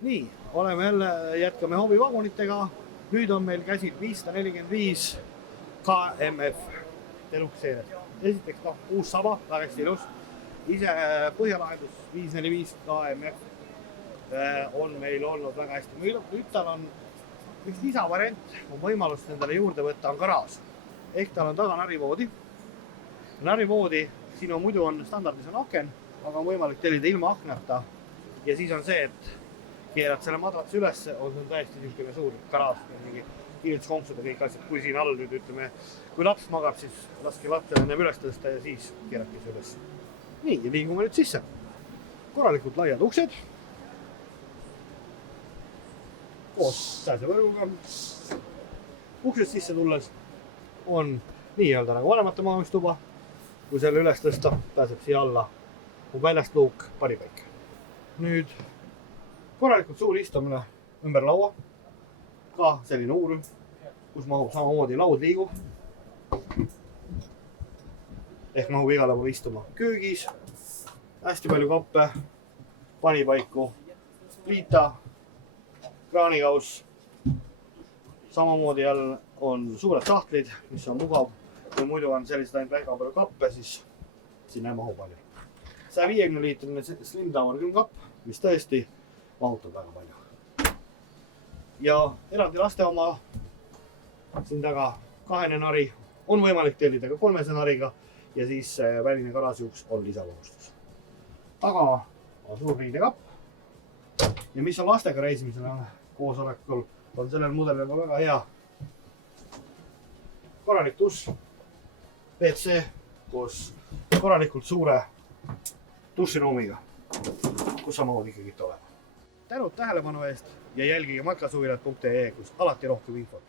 Nii, oleme jälle, jätkame hobivagunitega. Nüüd on meil käsil 545 KMF Deluxe seeres. Esiteks uus saba, väga hästi ilus. Ise põhjalahendus 545 KMF on meil olnud väga hästi müüdud. Nüüd tal on üks lisavariant, on võimalust nendele juurde võtta, on garaaž. Ehk tal on taga narivoodi. Narivoodi, siin on muidu on standardis on aken, aga on võimalik tellida ilma aknata. Ja siis on see, et keerad selle madrats üles, on täiesti niisugune suur garaaž, mingi kiiritskonksud ja kõik asjad. Kui siin all nüüd ütleme, kui laps magab, siis laske lapsele ennem üles tõsta ja siis keerabki see üles. Nii, ja liigume nüüd sisse. Korralikult laiad uksed. Koos sääsevõrguga. Uksed sisse tulles on nii-öelda nagu vanemate maamistuba. Kui selle üles tõsta, pääseb siia alla. On väljast luuk, paripaik. Nüüd korralikult suur istumine ümber laua. Ka selline uurüm, kus mahub samamoodi laud liigub. Ehk mahub igale poole istuma köögis. Hästi palju kappe, panipaiku, pliita, kraanikaus. Samamoodi jälle on suured sahtlid, mis on mugav. Kui muidu on sellised ainult väga palju kappe, siis sinna ei mahu palju. 150 liitrine Slim Tower külmkapp, mis tõesti mahutab väga palju. Ja eraldi laste oma siin taga 2 nari on võimalik tellida ka 3 nariga ja siis väline garaažiuks on lisavahustus. Taga on suur riidekapp ja mis on lastega reisimisel koosolekul, on sellel mudelil väga hea korralik dušš, WC koos korralikult suure duširuumiga, kus sa mahud ikkagi olema. Tänud tähelepanu eest ja jälgige matkasuvilat.ee, kus alati rohkem infot.